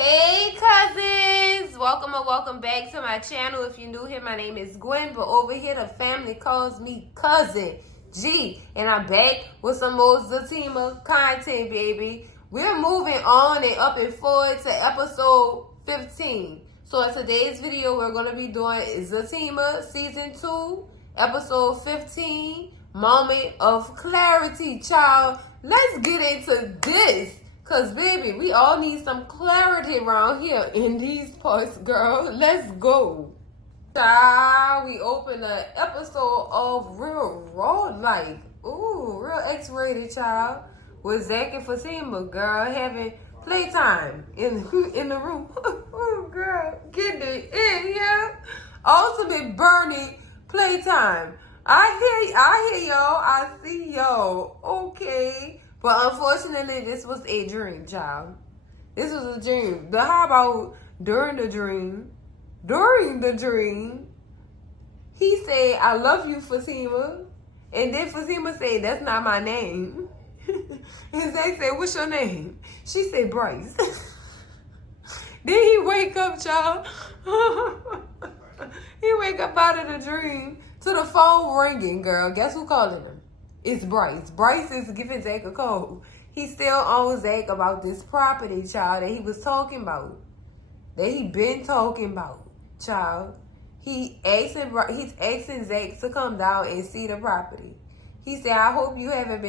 Hey cousins, welcome or welcome back to my channel. If you're new here, my name is Gwen, but over here the family calls me Cousin G, and I'm back with some more Zatima content, baby. We're moving on and up and forward to episode 15. So in today's video, we're going to be doing Zatima season 2, episode 15, Moment of Clarity, child. Let's get into this. Cause baby, we all need some clarity around here in these parts, girl. Let's go. Child, we open an episode of real raw, like, ooh, real X-rated, child. With Zach and Fatima, girl, having playtime in the room. Oh, girl, getting it in, yeah. Ultimate Bernie playtime. I hear y'all. I see y'all. Okay. But unfortunately, this was a dream, child. This was a dream. But how about during the dream? During the dream, he said, I love you, Fatima. And then Fatima said, that's not my name. And Zach said, what's your name? She said, Bryce. Then he wake up, child. He wake up out of the dream to the phone ringing, girl. Guess who calling him? It's Bryce. Bryce is giving Zach a call. He still owes Zach about this property, child, that he was talking about. That he been talking about, child. He's asking Zach to come down and see the property. He said, I hope you haven't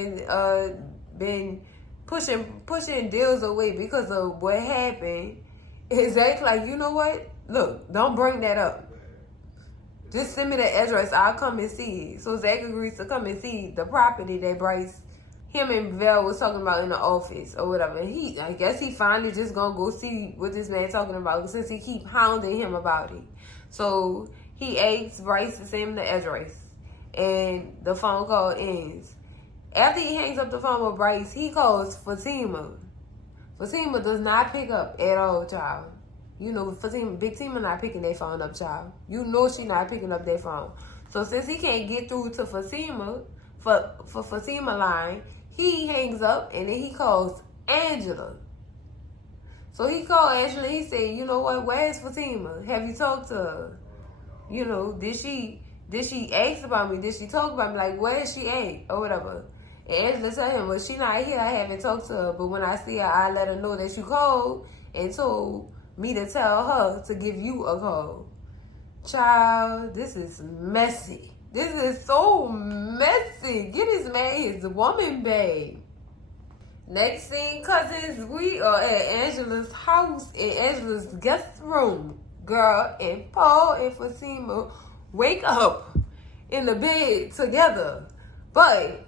been pushing deals away because of what happened. And Zach like, you know what? Look, don't bring that up. Just send me the address. I'll come and see it. So Zach agrees to come and see the property that him and Val was talking about in the office or whatever. And I guess he finally just gonna go see what this man talking about since he keep hounding him about it. So he asks Bryce to send him the address. And the phone call ends. After he hangs up the phone with Bryce, he calls Fatima. Fatima does not pick up at all, child. You know, Big Tima not picking their phone up, child. You know she not picking up their phone. So since he can't get through to Fatima, for Fatima line, he hangs up and then he calls Angela. So he called Angela. He said, you know what? Where's Fatima? Have you talked to her? You know, did she ask about me? Did she talk about me? Like, where is she at? Or whatever. And Angela tell him, well, she not here. I haven't talked to her. But when I see her, I let her know that you called and told me to tell her to give you a call. Child, this is messy. This is so messy. Get his man his woman babe. Next scene, cousins, we are at Angela's house in Angela's guest room. Girl, and Paul and Fatima wake up in the bed together. But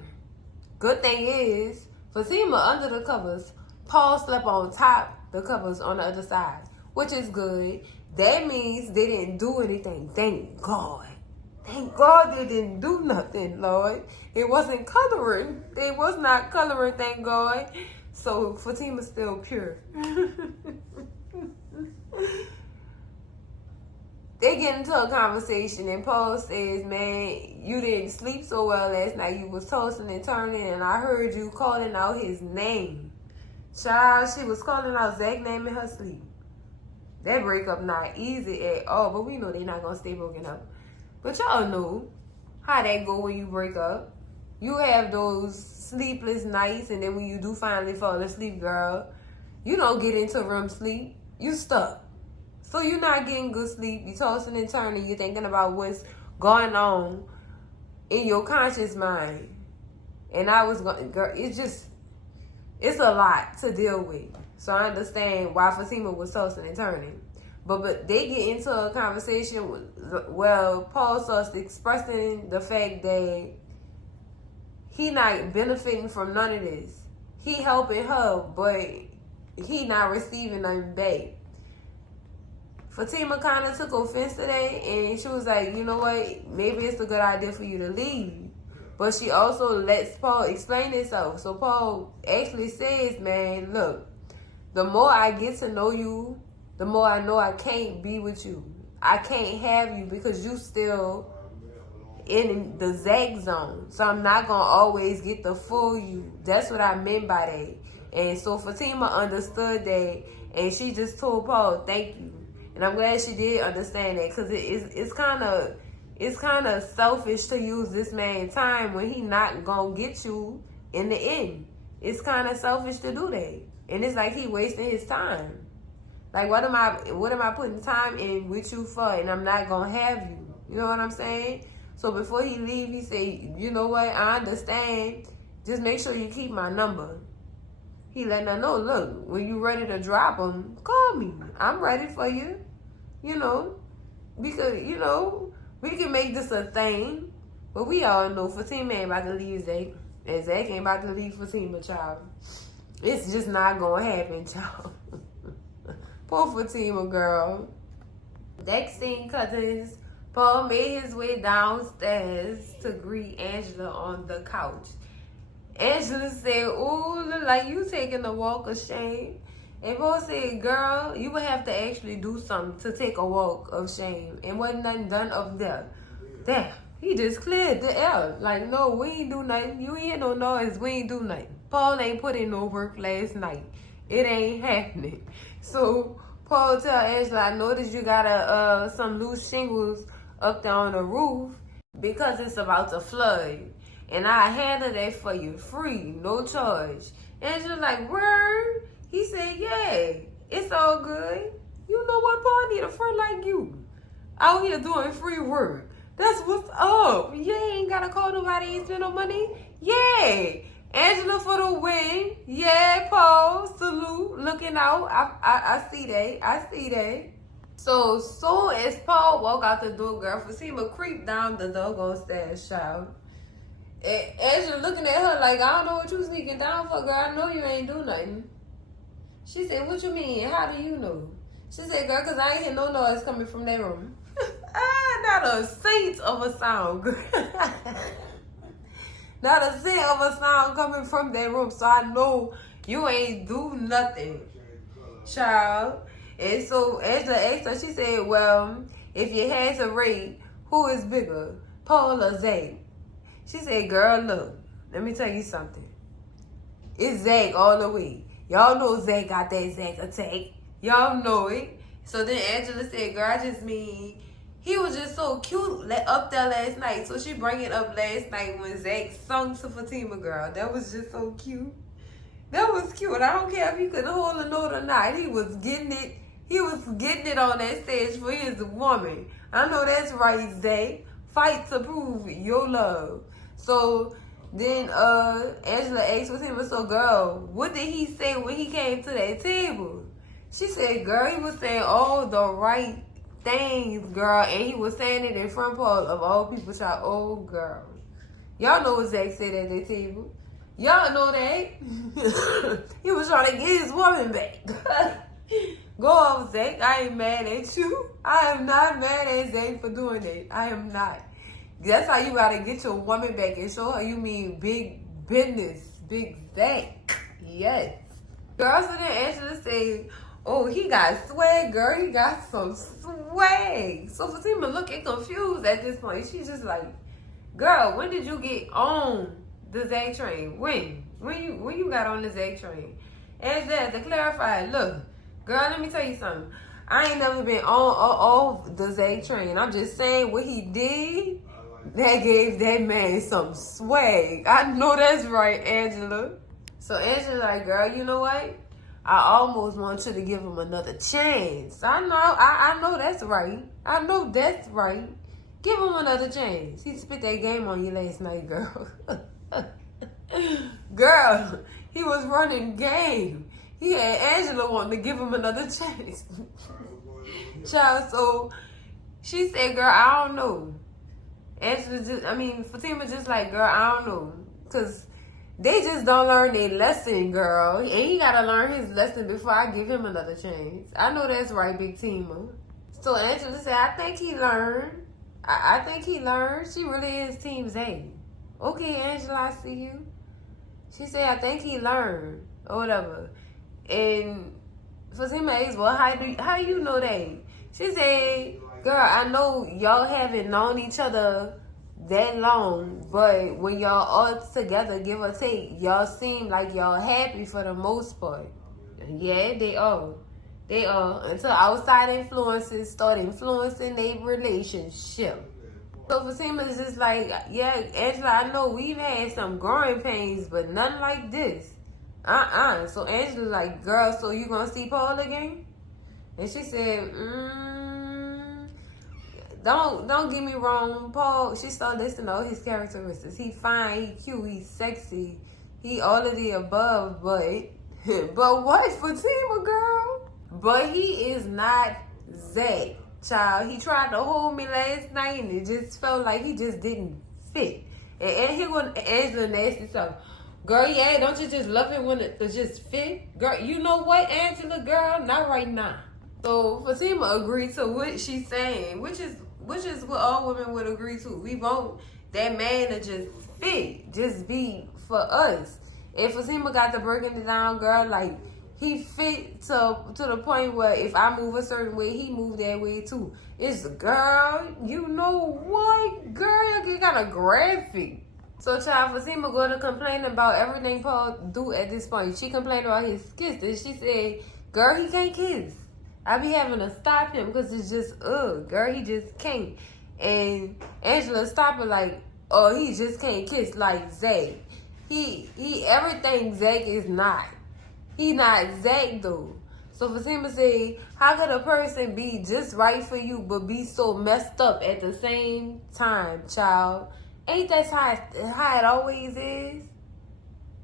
good thing is, Fatima under the covers, Paul slept on top, the covers on the other side. Which is good. That means they didn't do anything. Thank God. Thank God they didn't do nothing, Lord. It wasn't coloring. They was not coloring, thank God. So Fatima's still pure. They get into a conversation and Paul says, man, you didn't sleep so well last night. You was tossing and turning and I heard you calling out his name. Child, she was calling out Zach's name in her sleep. That breakup not easy at all, but we know they're not going to stay broken up. But y'all know how that go when you break up. You have those sleepless nights, and then when you do finally fall asleep, girl, you don't get into REM sleep. You stuck. So you're not getting good sleep. You tossing and turning. You're thinking about what's going on in your conscious mind. And I was going, girl, it's a lot to deal with. So I understand why Fatima was tossing and turning. But they get into a conversation where Paul starts expressing the fact that he not benefiting from none of this. He helping her, but he not receiving nothing back. Fatima kind of took offense to that, and she was like, you know what, maybe it's a good idea for you to leave. But she also lets Paul explain himself. So Paul actually says, man, look, the more I get to know you, the more I know I can't be with you. I can't have you because you still in the Zach zone. So I'm not going to always get the full you. That's what I meant by that. And so Fatima understood that And she just told Paul, thank you. And I'm glad she did understand that, because it's kind of selfish to use this man's time when he not gonna get you in the end. It's kind of selfish to do that, and it's like he wasting his time. Like, what am I putting time in with you for, and I'm not gonna have you? You know what I'm saying? So before he leave, he said, you know what? I understand. Just make sure you keep my number. He letting her know, look, when you ready to drop him, call me. I'm ready for you. You know, because, you know, we can make this a thing. But we all know Fatima ain't about to leave Zach. And Zach ain't about to leave Fatima, child. It's just not going to happen, child. Poor Fatima, girl. Next scene, cousins. Paul made his way downstairs to greet Angela on the couch. Angela said, ooh, look like you taking a walk of shame. And Paul said, girl, you would have to actually do something to take a walk of shame. And wasn't nothing done up there. Damn, he just cleared the air. Like, no, we ain't do nothing. You ain't hear no noise. We ain't do nothing. Paul ain't put in no work last night. It ain't happening. So Paul tell Angela, I noticed you got some loose shingles up there on the roof because it's about to flood. And I handle that for you free, no charge. Angela like, word? He said, yeah, it's all good. You know what, Paul? I need a friend like you out here doing free work. That's what's up. You ain't got to call nobody, ain't spend no money. Yeah. Angela for the win. Yeah, Paul, salute, looking out. I see that. I see that. So soon as Paul walk out the door, girl, Fatima creep down the doggone stairs, child. And Angela looking at her like, I don't know what you sneaking down for, girl. I know you ain't do nothing. She said, what you mean? How do you know? She said, girl, because I ain't hear no noise coming from that room. Not a scent of a sound, girl. Not a scent of a sound coming from that room. So I know you ain't do nothing, child. And so Angela asked her, she said, well, if you had to rate, who is bigger, Paul or Zach? She said, girl, look, let me tell you something. It's Zach all the way. Y'all know Zach got that Zach attack. Y'all know it. So then Angela said, girl, I just mean, he was just so cute up there last night. So she bring it up last night when Zach sung to Fatima, girl. That was just so cute. That was cute. I don't care if he could hold a note or not. He was getting it. He was getting it on that stage for his woman. I know that's right, Zach. Fight to prove your love. So then Angela asked Fatima, so girl, what did he say when he came to that table? She said, girl, he was saying all the right things, girl. And he was saying it in front of all people. Child, oh, girl. Y'all know what Zach said at that table. Y'all know that. He was trying to get his woman back. Go off, Zach. I ain't mad at you. I am not mad at Zach for doing that. I am not. That's how you gotta get your woman back and show her you mean big business. Big Zach. Yes. Girl, so then Angela said, oh, he got swag, girl. He got some swag. So Fatima looking confused at this point. She's just like, girl, when did you get on the Zach train? When you got on the Zach train? Angela had to clarify, look, girl, let me tell you something. I ain't never been on the Zach train. I'm just saying what he did, that gave that man some swag. I know that's right, Angela. So Angela like, girl, you know what? I almost want you to give him another chance. I know that's right. I know that's right. Give him another chance. He spit that game on you last night, girl. Girl, he was running game. He had Angela wanting to give him another chance. Child, so she said, girl, I don't know. Fatima just like, girl, I don't know. Because they just don't learn their lesson, girl. And he got to learn his lesson before I give him another chance. I know that's right, Big Tima. So Angela said, I think he learned. I think he learned. She really is Team Zay. Okay, Angela, I see you. She said, I think he learned. Or whatever. And Fatima asked, well, how you know that? She said, girl, I know y'all haven't known each other that long, but when y'all all together, give or take, y'all seem like y'all happy for the most part. Yeah, they are. They until outside influences start influencing their relationship. So Fatima is just like, yeah, Angela, I know we've had some growing pains, but nothing like this. So Angela's like, girl, so you gonna see Paul again? And she said, don't get me wrong, Paul. She started listing all his characteristics. He fine, he cute, he's sexy, he all of the above, but but what, Fatima, girl? But he is not Zach. Child, he tried to hold me last night and it just felt like he just didn't fit. And he was Angela nasty stuff. Girl, yeah, don't you just love it when it just fit? Girl, you know what, Angela, girl? Not right now. So Fatima agreed to what she's saying, which is what all women would agree to. We want that man to just fit, just be for us. And Fatima got to breaking it down, girl, like, he fit to the point where if I move a certain way, he move that way too. It's, girl, you know what? Girl, you got a graphic. So, child, Fatima going to complain about everything Paul do at this point. She complained about his kiss. And she said, girl, he can't kiss. I be having to stop him because it's just, girl, he just can't. And Angela stopped her like, oh, he just can't kiss like Zach. He everything Zach is not. He not Zach though. So Fatima say, how could a person be just right for you but be so messed up at the same time, child? Ain't that how it always is?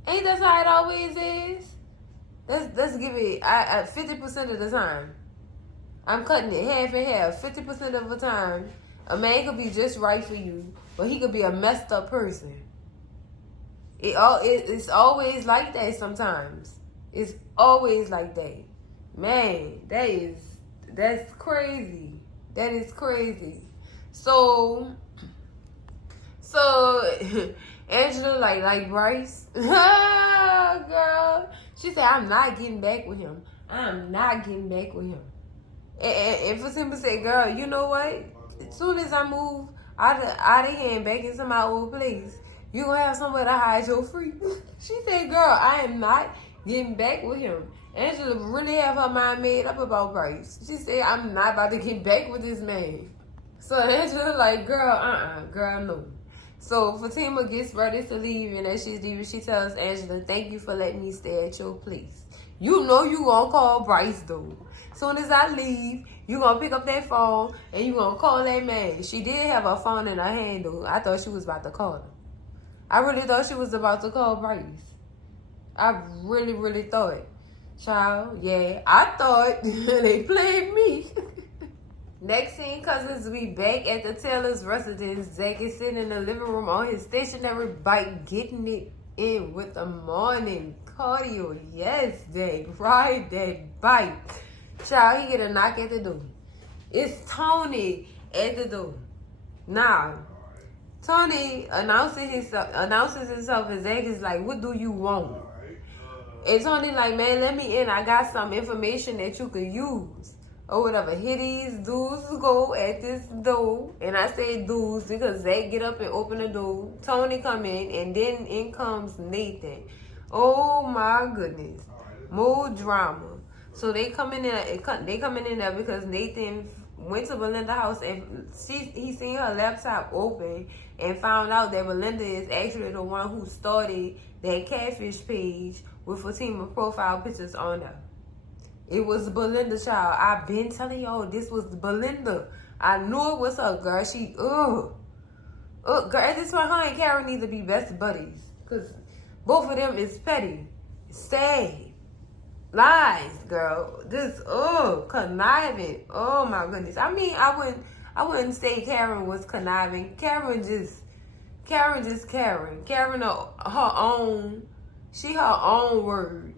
Ain't that how it always is? Let's give it 50% of the time. I'm cutting it half and half. 50% of the time, a man could be just right for you, but he could be a messed up person. It's always like that sometimes. It's always like that. Man, that's crazy. That is crazy. So Angela like Bryce. Girl. She said, I'm not getting back with him. I'm not getting back with him. And Fatima said, girl, you know what? As soon as I move out of here and back into my old place, you gonna have somewhere to hide your freak. She said, girl, I am not getting back with him. Angela really have her mind made up about Bryce. She said, I'm not about to get back with this man. So Angela like, girl, girl, no. So Fatima gets ready to leave, and as she's leaving, she tells Angela, thank you for letting me stay at your place. You know you gonna call Bryce though. Soon as I leave, you gonna pick up that phone and you gonna call that man. She did have her phone in her hand though. I thought she was about to call him. I really thought she was about to call Bryce. I really, really thought. Child, yeah, I thought they played me. Next scene, cousins, we back at the Taylor's residence. Zach is sitting in the living room on his stationary bike, getting it in with the morning cardio. Yes, Zach, ride that bike. Child, he get a knock at the door. It's Tony at the door. Now, Tony announces himself, and Zach is like, what do you want? And Tony like, man, let me in. I got some information that you could use. Or whatever. Here these dudes go at this door. And I say dudes because Zach get up and open the door. Tony come in, and then in comes Nathan. Oh my goodness. More drama. So they coming in there because Nathan went to Belinda's house and he seen her laptop open and found out that Belinda is actually the one who started that catfish page with Fatima profile pictures on her. It was Belinda, child. I've been telling y'all this was Belinda. I knew it was her, girl. She, girl, at this point, her and Karen need to be best buddies. Because both of them is petty, sad, lies, girl. Just, conniving. Oh, my goodness. I mean, I wouldn't say Karen was conniving. Karen just Karen. Karen, her own, she her own word.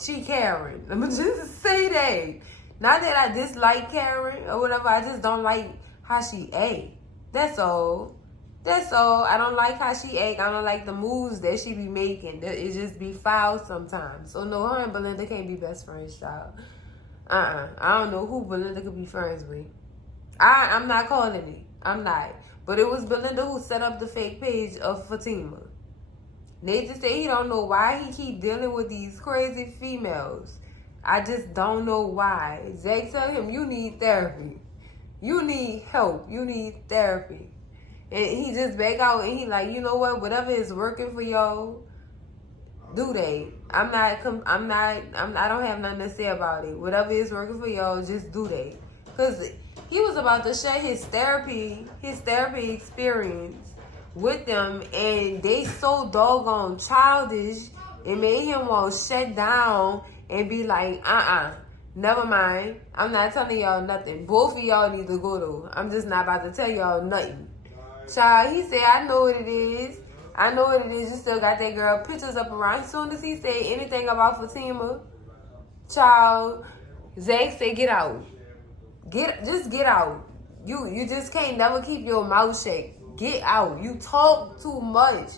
She Karen. Let me just say that. Not that I dislike Karen or whatever. I just don't like how she act. That's all. I don't like how she act. I don't like the moves that she be making. It just be foul sometimes. So no, her and Belinda can't be best friends, child. I don't know who Belinda could be friends with. I'm not calling it. I'm not. But it was Belinda who set up the fake page of Fatima. Nathan said he don't know why he keep dealing with these crazy females. I just don't know why. Zach tell him, you need therapy. You need help. You need therapy. And he just back out and he like, you know what? Whatever is working for y'all, do that. I don't have nothing to say about it. Whatever is working for y'all, just do that. Cause he was about to share his therapy experience with them, and they so doggone childish. It made him want to shut down and be like, never mind. I'm not telling y'all nothing. Both of y'all need to go though. I'm just not about to tell y'all nothing. Child, he said, I know what it is. I know what it is. You still got that girl pictures up around. As soon as he said anything about Fatima, child, Zach said, get out. Just get out. You just can't never keep your mouth shut. Get out. You talk too much.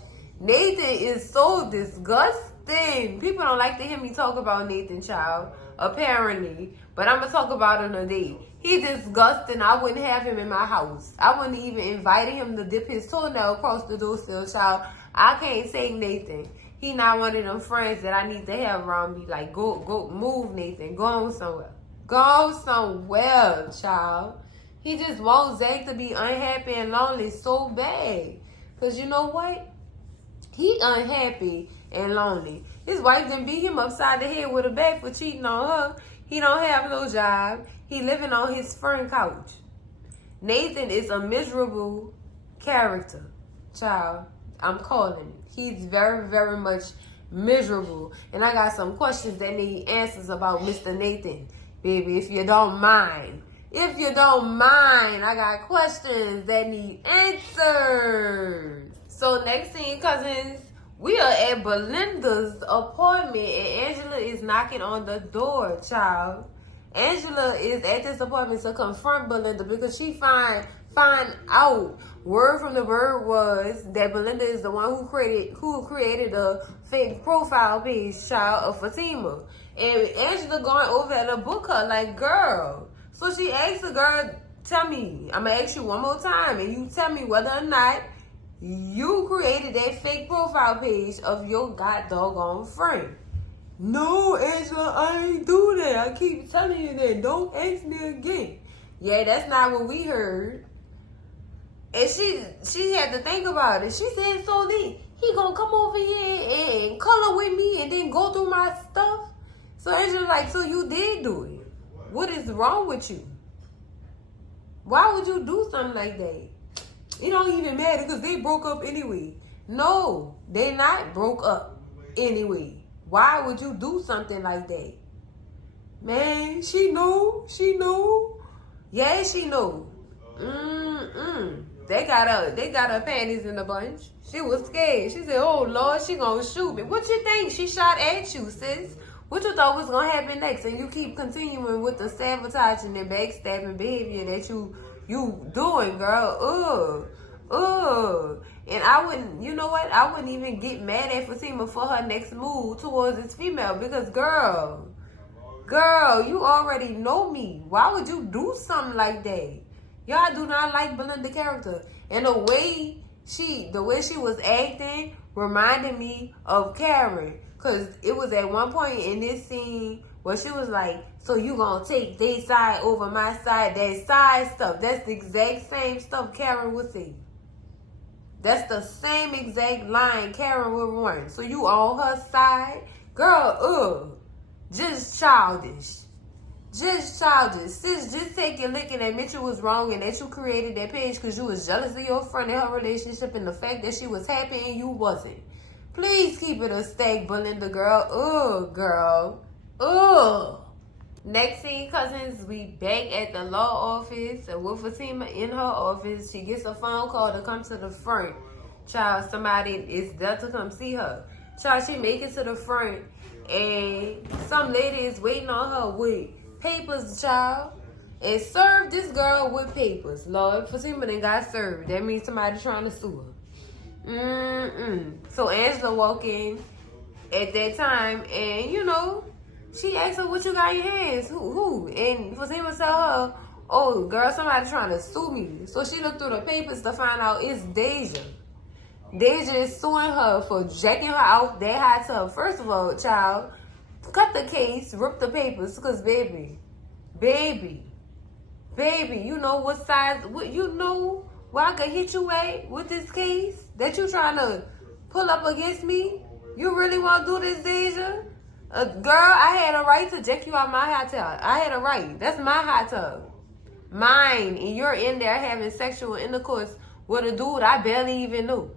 Nathan is so disgusting. People don't like to hear me talk about Nathan, child, apparently. But I'm going to talk about him today. He's disgusting. I wouldn't have him in my house. I wouldn't even invite him to dip his toenail across the door still, child. I can't say Nathan. He not one of them friends that I need to have around me. Like, go, move, Nathan. Go on somewhere. Go somewhere, child. He just wants Zach to be unhappy and lonely so bad. Because you know what? He unhappy and lonely. His wife done beat him upside the head with a bat for cheating on her. He don't have no job. He living on his friend couch. Nathan is a miserable character, child. I'm calling it. He's very, very much miserable. And I got some questions that need answers about Mr. Nathan. Baby, if you don't mind. If you don't mind, I got questions that need answers. So next thing, cousins, we are at Belinda's apartment and Angela is knocking on the door, child. Angela is at this apartment to confront Belinda because she find out word from the bird was that Belinda is the one who created a fake profile page, child, of Fatima. And Angela going over at her book her like, girl. So she asked the girl, tell me, I'm going to ask you one more time, and you tell me whether or not you created that fake profile page of your god doggone friend. No, Angela, I ain't do that. I keep telling you that. Don't ask me again. Yeah, that's not what we heard. And she had to think about it. She said, so then he gonna come over here and color with me and then go through my stuff? So Angela like, so you did do it. What is wrong with you? Why would you do something like that? It don't even matter because they broke up anyway. No, they not broke up anyway. Why would you do something like that? Man, she know. Yeah, she know. They got her panties in a bunch. She was scared. She said, oh, Lord, she gonna shoot me. What you think? She shot at you, sis. What you thought was gonna happen next? And you keep continuing with the sabotaging and backstabbing behavior that you doing, girl. And I wouldn't, you know what? I wouldn't even get mad at Fatima for her next move towards this female because, girl, you already know me. Why would you do something like that? Y'all do not like Belinda character. And the way she was acting reminded me of Karen. Because it was at one point in this scene where she was like, so you gonna take their side over my side, that side stuff. That's the exact same stuff Karen would say. That's the same exact line Karen would run. So you on her side? Girl, just childish. Just childish. Sis, just take your lick and admit you was wrong and that you created that page because you was jealous of your friend and her relationship and the fact that she was happy and you wasn't. Please keep it a stack, Belinda, girl. Next scene, cousins, we back at the law office with Fatima in her office. She gets a phone call to come to the front. Child, somebody is there to come see her. Child, she make it to the front and some lady is waiting on her with papers, child. And served this girl with papers. Lord, Fatima then got served. That means somebody trying to sue her. So Angela walk in at that time and, you know, she asked her, what you got in your hands? Who? And Fatima tell her, oh, girl, somebody trying to sue me. So she looked through the papers to find out it's Deja. Deja is suing her for jacking her out that high to her. First of all, child, cut the case, rip the papers, because baby, you know what size, you know where I could hit you at with this case that you trying to pull up against me? You really want to do this, Deja? Girl, I had a right to check you out my hot tub. I had a right. That's my hot tub. Mine. And you're in there having sexual intercourse with a dude I barely even knew.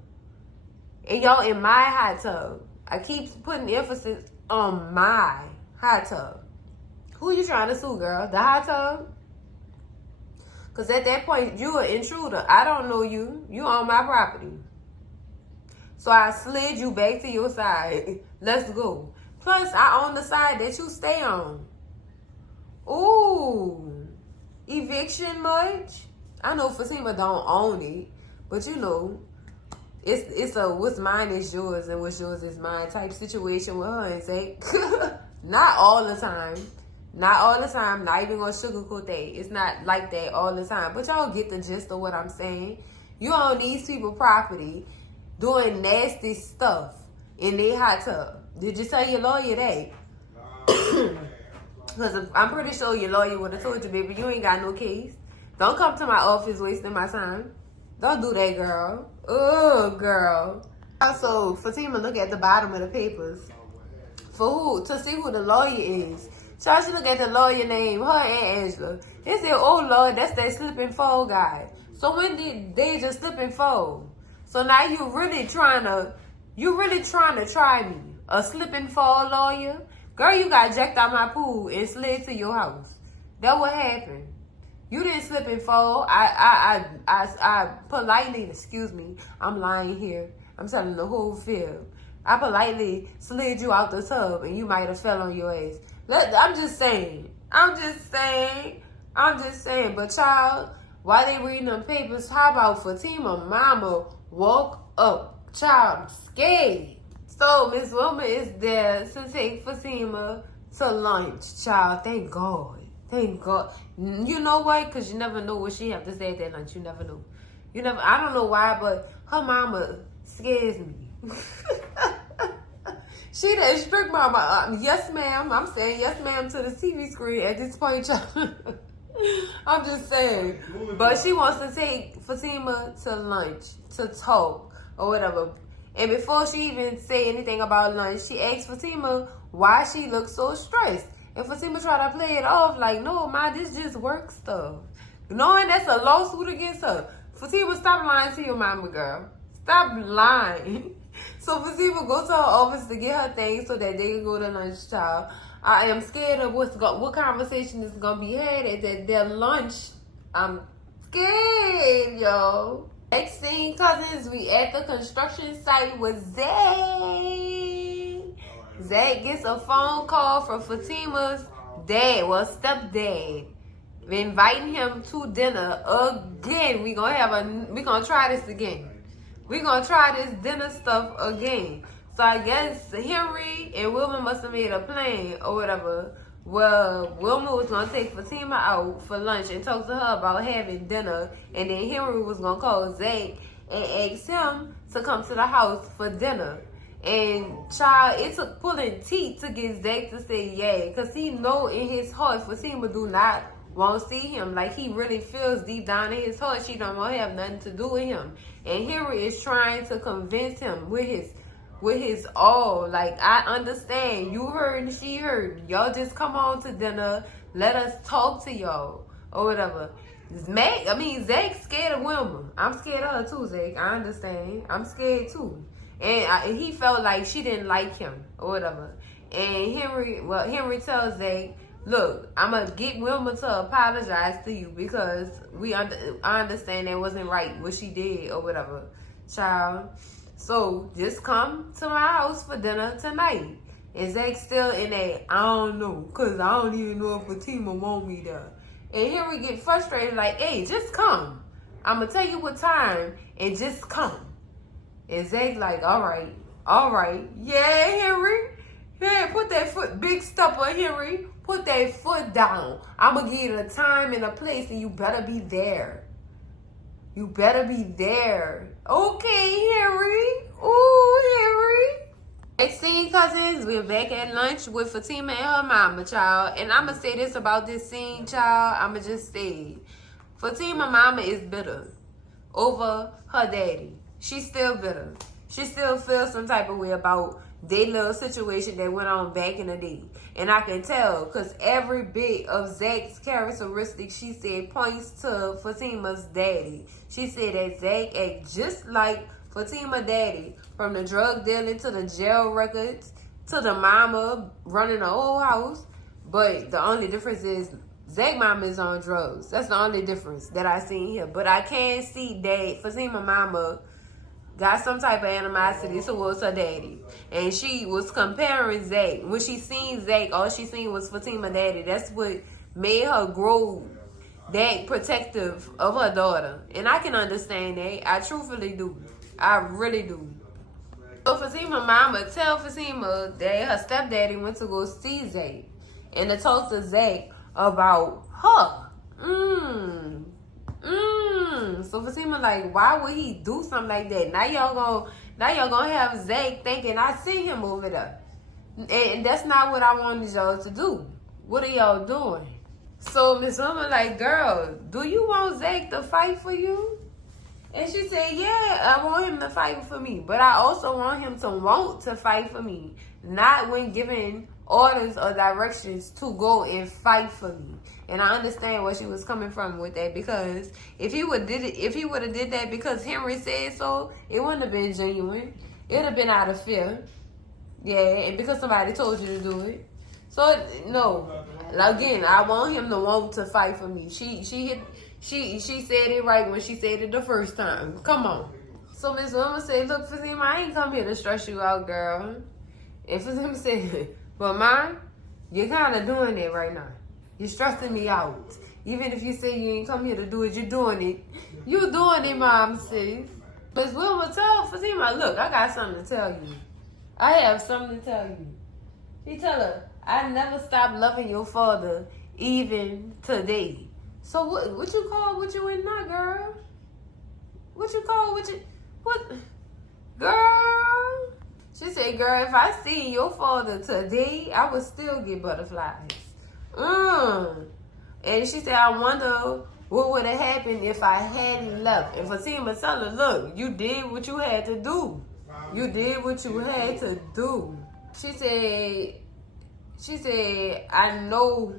And y'all in my hot tub. I keep putting emphasis on my hot tub. Who you trying to sue, girl? The hot tub? Because at that point, you an intruder. I don't know you. You on my property. So I slid you back to your side. Let's go. Plus, I own the side that you stay on. Ooh. Eviction much? I know Fatima don't own it. But you know, it's a what's mine is yours and what's yours is mine type situation with her and say, not all the time. Not all the time. Not even gonna sugarcoat that. It's not like that all the time. But y'all get the gist of what I'm saying. You on these people's property doing nasty stuff in their hot tub. Did you tell your lawyer that? Because I'm pretty sure your lawyer would have told you, baby, you ain't got no case. Don't come to my office wasting my time. Don't do that, girl. Oh, girl. Also, Fatima, look at the bottom of the papers. For who? To see who the lawyer is. Y'all should look at the lawyer name, her and Angela. They said, oh, Lord, that's that slip and fall guy. So when did they just slip and fall? So now you really trying to try me. A slip and fall lawyer? Girl, you got jacked out my pool and slid to your house. That what happened. You didn't slip and fall. I politely, excuse me, I'm lying here. I'm telling the whole film. I politely slid you out the tub and you might have fell on your ass. I'm just saying. But child, while they reading them papers, how about Fatima mama walk up? Child, I'm scared. So Miss Wilma is there to take Fatima to lunch. Child, thank God. Thank God. You know what? Because you never know what she have to say at that lunch. You never know. I don't know why, but her mama scares me. She that strict mama. Yes, ma'am. I'm saying yes, ma'am, to the TV screen at this point, child. I'm just saying. But she wants to take Fatima to lunch, to talk, or whatever. And before she even say anything about lunch, she asked Fatima why she looks so stressed. And Fatima try to play it off like, no, ma, this just work stuff. Knowing that's a lawsuit against her. Fatima, stop lying to your mama, girl. Stop lying. So Fatima go to her office to get her things so that they can go to lunch, child. I am scared of what conversation is going to be had at their lunch. I'm scared, yo. Next thing, cousins, we at the construction site with Zach. Zach gets a phone call from Fatima's dad, well, stepdad, inviting him to dinner again. We gonna try this again. We gonna try this dinner stuff again. So I guess Henry and Wilma must have made a plan or whatever. Well, Wilma was gonna take Fatima out for lunch and talk to her about having dinner, and then Henry was gonna call Zach and ask him to come to the house for dinner. And child, it took pulling teeth to get Zach to say yeah, because he know in his heart Fatima do not want to see him. Like, he really feels deep down in his heart she don't want to have nothing to do with him. And Henry is trying to convince him with his all. Like, I understand. You heard and she heard. Y'all just come on to dinner. Let us talk to y'all. Or whatever. Zach's scared of Wilma. I'm scared of her too, Zach. I understand. I'm scared too. And he felt like she didn't like him or whatever. And Henry tells Zach, look, I'm going to get Wilma to apologize to you because I understand that wasn't right what she did or whatever, child. So just come to my house for dinner tonight. And Zach's still in that, I don't know, because I don't even know if Fatima want me there. And Henry get frustrated like, hey, just come. I'm going to tell you what time and just come. And Zach like, all right. Yeah, Henry. Yeah, put that foot, big stepper, Henry. Put that foot down. I'm going to give you a time and a place, and you better be there. You better be there. Okay, Henry. Ooh, Henry. Next scene, cousins, we're back at lunch with Fatima and her mama, child. And I'ma say this about this scene, child. I'ma just say, Fatima mama is bitter over her daddy. She's still bitter. She still feels some type of way about their little situation that went on back in the day. And I can tell, because every bit of Zach's characteristics, she said, points to Fatima's daddy. She said that Zach act just like Fatima daddy, from the drug dealing to the jail records to the mama running the whole house. But the only difference is Zach mama is on drugs. That's the only difference that I seen here. But I can see that Fatima mama got some type of animosity towards her daddy. And she was comparing Zach. When she seen Zach, all she seen was Fatima daddy. That's what made her grow that protective of her daughter. And I can understand that. I truthfully do. I really do. So Fatima mama tell Fatima that her stepdaddy went to go see Zach and to talk to Zach about her. So Fatima like, why would he do something like that? Now y'all gonna have Zach thinking I seen him over there. And that's not what I wanted y'all to do. What are y'all doing? So Miss Woman like, girl, do you want Zach to fight for you? And she said, yeah, I want him to fight for me. But I also want him to want to fight for me. Not when given orders or directions to go and fight for me. And I understand where she was coming from with that. Because if he would have did that because Henry said so, it wouldn't have been genuine. It would have been out of fear. Yeah, and because somebody told you to do it. So, no. Again, I want him to want to fight for me. She said it right when she said it the first time. Come on. So Miss Wilma said, look, Fatima, I ain't come here to stress you out, girl. And Fatima said, but Mom, you're kind of doing it right now. You're stressing me out. Even if you say you ain't come here to do it, you're doing it. You doing it, Mom says. Miss Wilma told Fatima, look, I got something to tell you. I have something to tell you. She tell her, I never stopped loving your father, even today. So what you call what you in now, girl? What you call what you what girl? She said, girl, if I see your father today, I would still get butterflies. And she said, I wonder what would have happened if I hadn't left. And Fatima tell her, look, you did what you had to do. You did what you had to do. She said, I know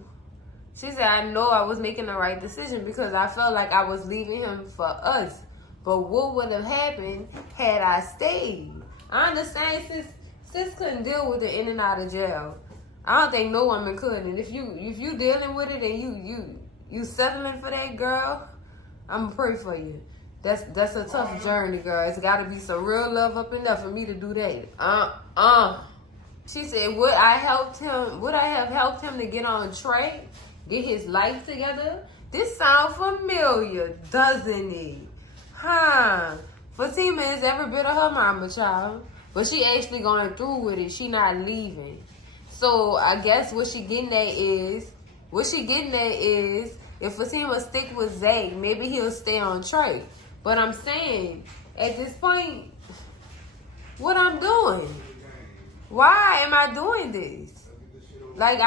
I was making the right decision because I felt like I was leaving him for us. But what would have happened had I stayed? I understand sis couldn't deal with the in and out of jail. I don't think no woman could. And if you dealing with it and you settling for that, girl, I'ma pray for you. That's a tough journey, girl. It's gotta be some real love up in there for me to do that. She said, would I have helped him to get on track? Get his life together? This sounds familiar, doesn't it? Huh. Fatima is every bit of her mama, child. But she actually going through with it. She not leaving. So I guess what she getting at is if Fatima stick with Zach, maybe he'll stay on track. But I'm saying, at this point, what I'm doing? Why am I doing this? Like,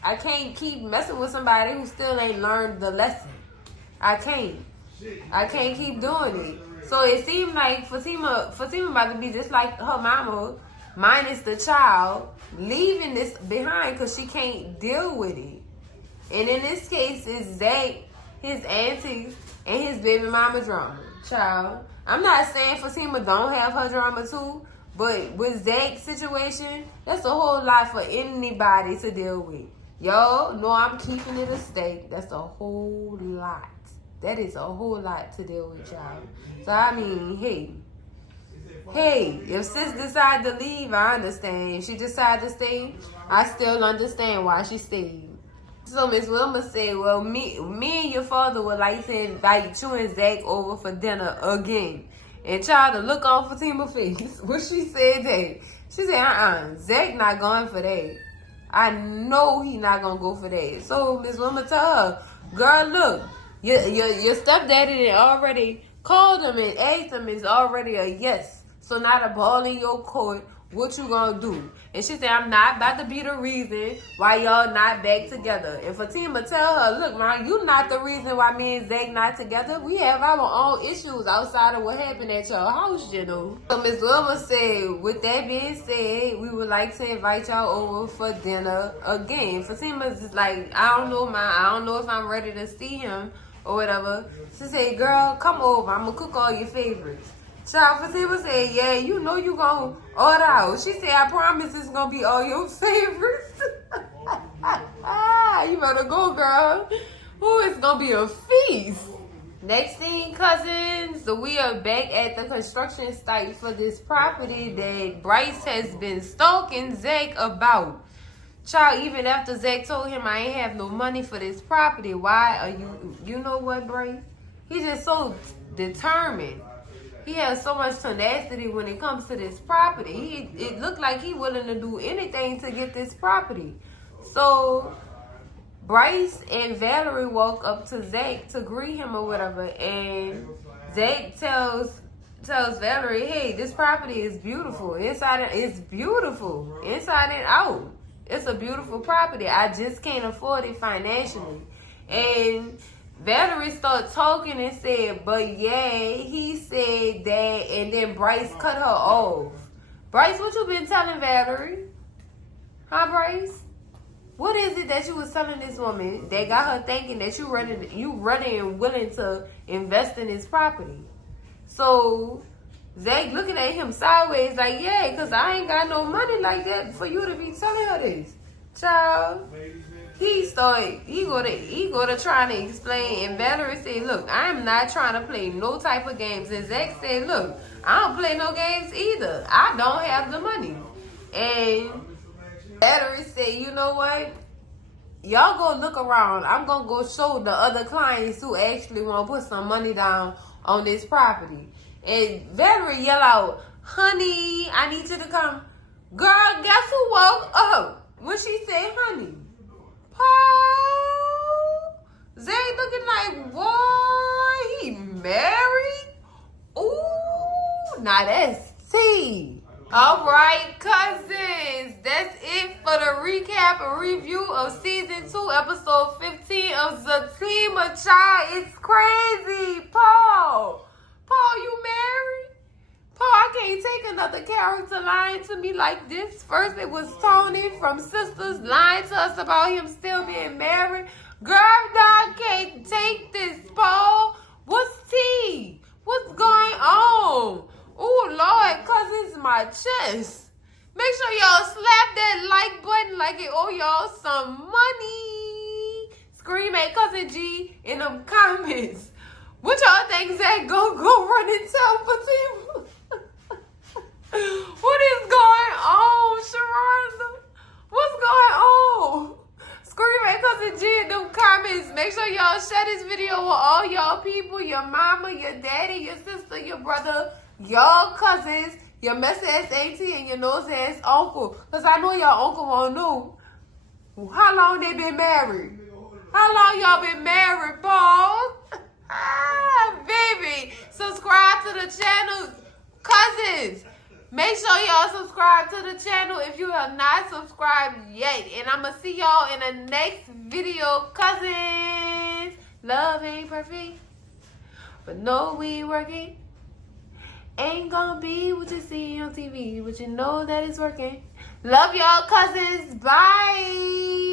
I can't keep messing with somebody who still ain't learned the lesson. I can't keep doing it. So it seemed like Fatima about to be just like her mama, minus the child, leaving this behind because she can't deal with it. And in this case, it's Zach, his aunties, and his baby mama drama. Child, I'm not saying Fatima don't have her drama too, but with Zach's situation, that's a whole lot for anybody to deal with. Y'all know I'm keeping it a stake. That's a whole lot. That is a whole lot to deal with, y'all. So, I mean, hey, if sis decide to leave, I understand. If she decide to stay, I still understand why she stayed. So Miss Wilma said, well, me and your father would like to invite you and Zach over for dinner again. And child, to look on Fatima's face, what she said that. She said, Zach not going for that. I know he not going to go for that. So Miss Wilma tell her, girl, look, your stepdaddy already called him and asked him is already a yes. So not a ball in your court what you gonna do? And she said, I'm not about to be the reason why y'all not back together. And Fatima tell her, look, man, you not the reason why me and Zach not together. We have our own issues outside of what happened at your house, you know. So Miss Wilma said, with that being said, we would like to invite y'all over for dinner again. Fatima's just like, I don't know, man. I don't know if I'm ready to see him or whatever. She said, girl, come over. I'm gonna cook all your favorites. Child, Fatima said, yeah, you know you gonna order out. She said, I promise it's gonna be all your favorites. You better go, girl. Ooh, it's gonna be a feast. Next thing, cousins, so we are back at the construction site for this property that Bryce has been stalking Zach about. Child, even after Zach told him I ain't have no money for this property, why are you know what, Bryce? He's just so determined. He has so much tenacity when it comes to this property. It looked like he willing to do anything to get this property. So Bryce and Valerie walk up to Zach to greet him or whatever, and Zach tells Valerie, hey, this property is beautiful. It's beautiful inside and out. It's a beautiful property. I just can't afford it financially. And Valerie started talking and said, but yeah, he said that, and then Bryce cut her off. Bryce, what you been telling Valerie? Huh, Bryce? What is it that you was telling this woman that got her thinking that you ready and willing to invest in this property? So Zach looking at him sideways like, yeah, because I ain't got no money like that for you to be telling her this. Child. He gonna trying to explain, and Valerie said, look, I'm not trying to play no type of games. And Zach said, look, I don't play no games either. I don't have the money. And Valerie said, you know what? Y'all go look around. I'm gonna go show the other clients who actually want to put some money down on this property. And Valerie yell out, honey, I need you to come. Girl, guess who woke up when she said honey? Paul. Zay looking like, boy, he married? Ooh, now that's tea. All right, cousins, that's it for the recap and review of season 2, episode 15 of Zatima. Child, it's crazy. Paul, you married? Paul, I can't take another character lying to me like this. First it was Tony from Sisters lying to us about him still being married. Girl, I can't take this, Paul. What's tea? What's going on? Oh, Lord, cousins, my chest. Make sure y'all slap that like button like it owe y'all some money. Scream at Cousin G in them comments. What y'all think Zach go run and tell Fatima? What is going on, Sharonda? What's going on? Scream at Cousin G in them comments. Make sure y'all share this video with all y'all people, your mama, your daddy, your sister, your brother, y'all cousins, your mess ass auntie, and your nose ass uncle. Because I know y'all uncle won't know how long they been married. How long y'all been married, Paul? Baby, subscribe to the channel, cousins. Make sure y'all subscribe to the channel if you have not subscribed yet. And I'm going to see y'all in the next video, cousins. Love ain't perfect, but no, we ain't working. Ain't gonna be what you see on TV, but you know that it's working. Love y'all, cousins. Bye.